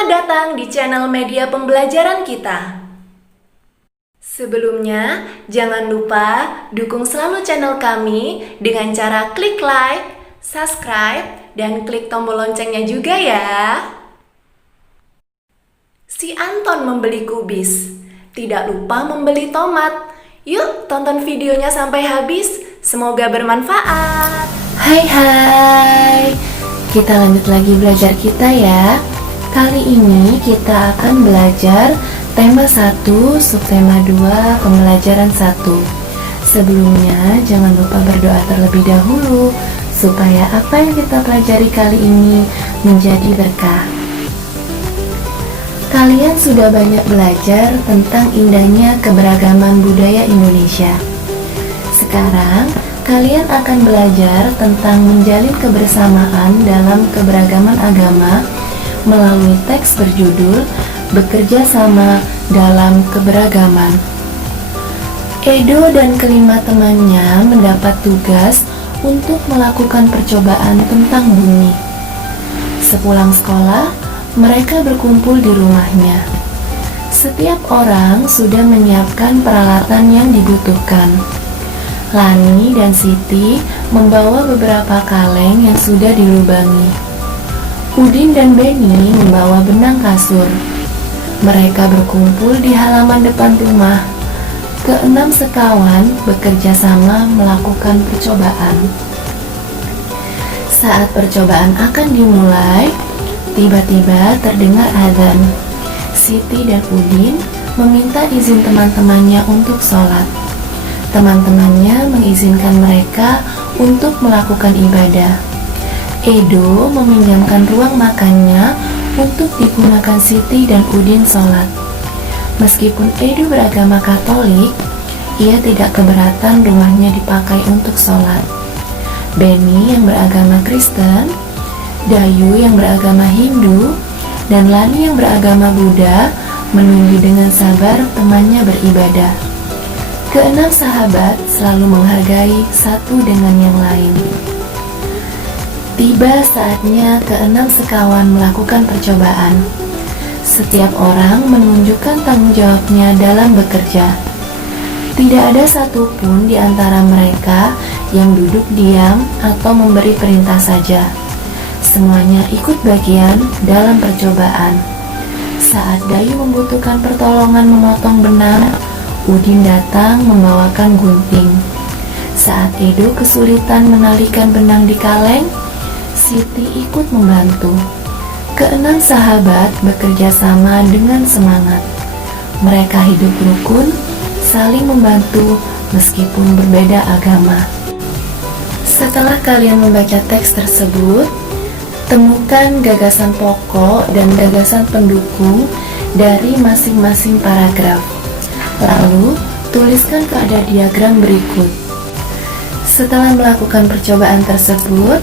Selamat datang di channel media pembelajaran kita. Sebelumnya, jangan lupa dukung selalu channel kami dengan cara klik like, subscribe, dan klik tombol loncengnya juga ya. Si Anton membeli kubis, tidak lupa membeli tomat. Yuk tonton videonya sampai habis, semoga bermanfaat. Hai, kita lanjut lagi belajar kita ya. Kali ini kita akan belajar tema 1, subtema 2, pembelajaran 1. Sebelumnya jangan lupa berdoa terlebih dahulu supaya apa yang kita pelajari kali ini menjadi berkah. Kalian sudah banyak belajar tentang indahnya keberagaman budaya Indonesia. Sekarang kalian akan belajar tentang menjalin kebersamaan dalam keberagaman agama melalui teks berjudul Bekerja Sama Dalam Keberagaman. Edo dan kelima temannya mendapat tugas untuk melakukan percobaan tentang bumi. Sepulang sekolah, mereka berkumpul di rumahnya. Setiap orang sudah menyiapkan peralatan yang dibutuhkan. Lani dan Siti membawa beberapa kaleng yang sudah dilubangi. Udin dan Beni membawa benang kasur. Mereka berkumpul di halaman depan rumah. Keenam sekawan bekerja sama melakukan percobaan. Saat percobaan akan dimulai, tiba-tiba terdengar adzan. Siti dan Udin meminta izin teman-temannya untuk sholat. Teman-temannya mengizinkan mereka untuk melakukan ibadah. Edo meminjamkan ruang makannya untuk digunakan Siti dan Udin sholat. Meskipun Edo beragama Katolik, ia tidak keberatan rumahnya dipakai untuk sholat. Beni yang beragama Kristen, Dayu yang beragama Hindu, dan Lani yang beragama Buddha menunggu dengan sabar temannya beribadah. Keenam sahabat selalu menghargai satu dengan yang lain. Tiba saatnya keenam sekawan melakukan percobaan. Setiap orang menunjukkan tanggung jawabnya dalam bekerja. Tidak ada satupun di antara mereka yang duduk diam atau memberi perintah saja. Semuanya ikut bagian dalam percobaan. Saat Dayu membutuhkan pertolongan memotong benang, Udin datang membawakan gunting. Saat Edo kesulitan menalikan benang di kaleng, Siti ikut membantu. Keenam sahabat bekerja sama dengan semangat. Mereka hidup rukun, saling membantu meskipun berbeda agama. Setelah kalian membaca teks tersebut, temukan gagasan pokok dan gagasan pendukung dari masing-masing paragraf. Lalu, tuliskan pada diagram berikut. Setelah melakukan percobaan tersebut,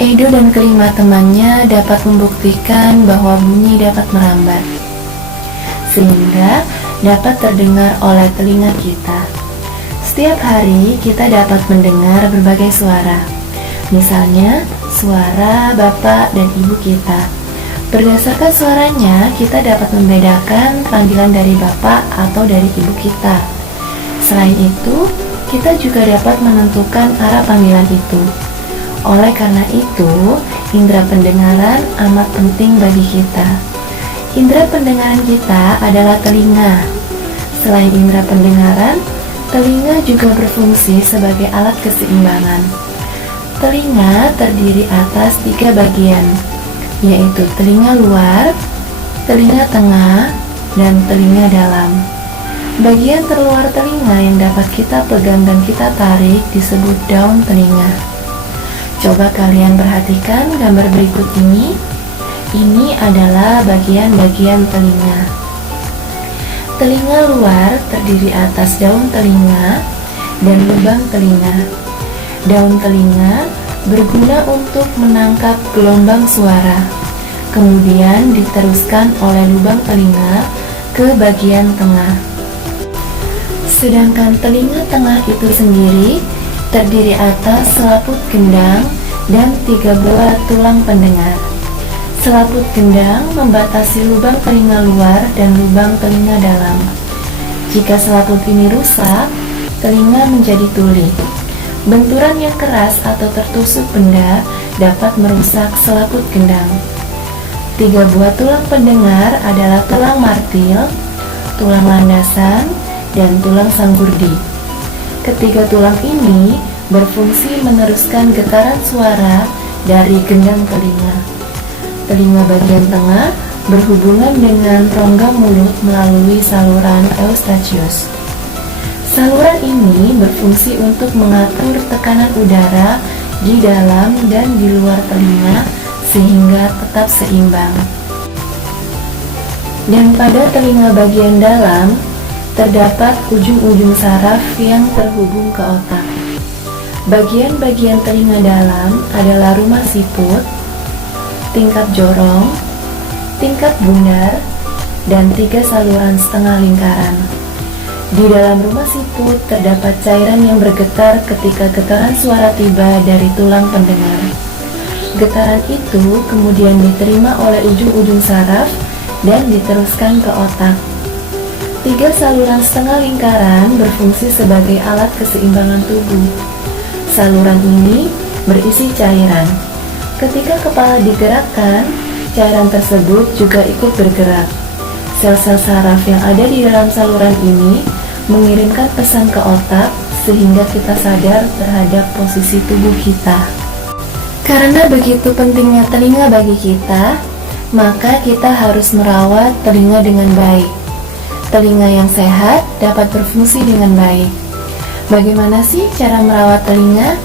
Edo dan kelima temannya dapat membuktikan bahwa bunyi dapat merambat, sehingga dapat terdengar oleh telinga kita. Setiap hari kita dapat mendengar berbagai suara, misalnya suara bapak dan ibu kita. Berdasarkan suaranya, kita dapat membedakan panggilan dari bapak atau dari ibu kita. Selain itu, kita juga dapat menentukan arah panggilan itu. Oleh karena itu, indera pendengaran amat penting bagi kita. Indera pendengaran kita adalah telinga. Selain indera pendengaran, telinga juga berfungsi sebagai alat keseimbangan. Telinga terdiri atas 3 bagian, yaitu telinga luar, telinga tengah, dan telinga dalam. Bagian terluar telinga yang dapat kita pegang dan kita tarik disebut daun telinga. Coba kalian perhatikan gambar berikut ini. Ini adalah bagian-bagian telinga. Telinga luar terdiri atas daun telinga dan lubang telinga. Daun telinga berguna untuk menangkap gelombang suara. Kemudian diteruskan oleh lubang telinga ke bagian tengah. Sedangkan telinga tengah itu sendiri terdiri atas selaput gendang dan 3 buah tulang pendengar. Selaput gendang membatasi lubang telinga luar dan lubang telinga dalam. Jika selaput ini rusak, telinga menjadi tuli. Benturan yang keras atau tertusuk benda dapat merusak selaput gendang. 3 buah tulang pendengar adalah tulang martil, tulang landasan, dan tulang sanggurdi. Ketiga tulang ini berfungsi meneruskan getaran suara dari gendang telinga. Telinga bagian tengah berhubungan dengan rongga mulut melalui saluran eustachius. Saluran ini berfungsi untuk mengatur tekanan udara di dalam dan di luar telinga sehingga tetap seimbang. Dan pada telinga bagian dalam terdapat ujung-ujung saraf yang terhubung ke otak. Bagian-bagian telinga dalam adalah rumah siput, tingkap jorong, tingkap bundar, dan 3 saluran setengah lingkaran. Di dalam rumah siput terdapat cairan yang bergetar ketika getaran suara tiba dari tulang pendengar. Getaran itu kemudian diterima oleh ujung-ujung saraf dan diteruskan ke otak. 3 saluran setengah lingkaran berfungsi sebagai alat keseimbangan tubuh. Saluran ini berisi cairan. Ketika kepala digerakkan, cairan tersebut juga ikut bergerak. Sel-sel saraf yang ada di dalam saluran ini mengirimkan pesan ke otak sehingga kita sadar terhadap posisi tubuh kita. Karena begitu pentingnya telinga bagi kita, maka kita harus merawat telinga dengan baik. Telinga yang sehat dapat berfungsi dengan baik. Bagaimana sih cara merawat telinga?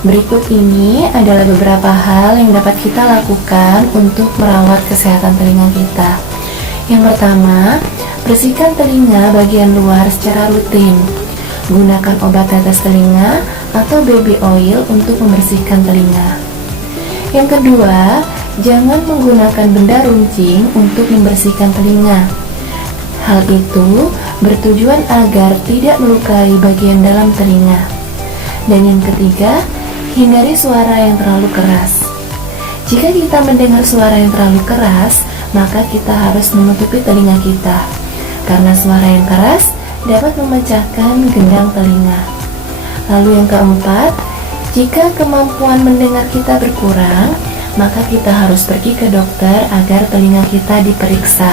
Berikut ini adalah beberapa hal yang dapat kita lakukan untuk merawat kesehatan telinga kita. Yang pertama, bersihkan telinga bagian luar secara rutin. Gunakan obat tetes telinga atau baby oil untuk membersihkan telinga. Yang kedua, jangan menggunakan benda runcing untuk membersihkan telinga. Hal itu bertujuan agar tidak melukai bagian dalam telinga. Dan yang ketiga, hindari suara yang terlalu keras. Jika kita mendengar suara yang terlalu keras, maka kita harus menutupi telinga kita, karena suara yang keras dapat memecahkan gendang telinga. Lalu yang keempat, jika kemampuan mendengar kita berkurang, maka kita harus pergi ke dokter agar telinga kita diperiksa.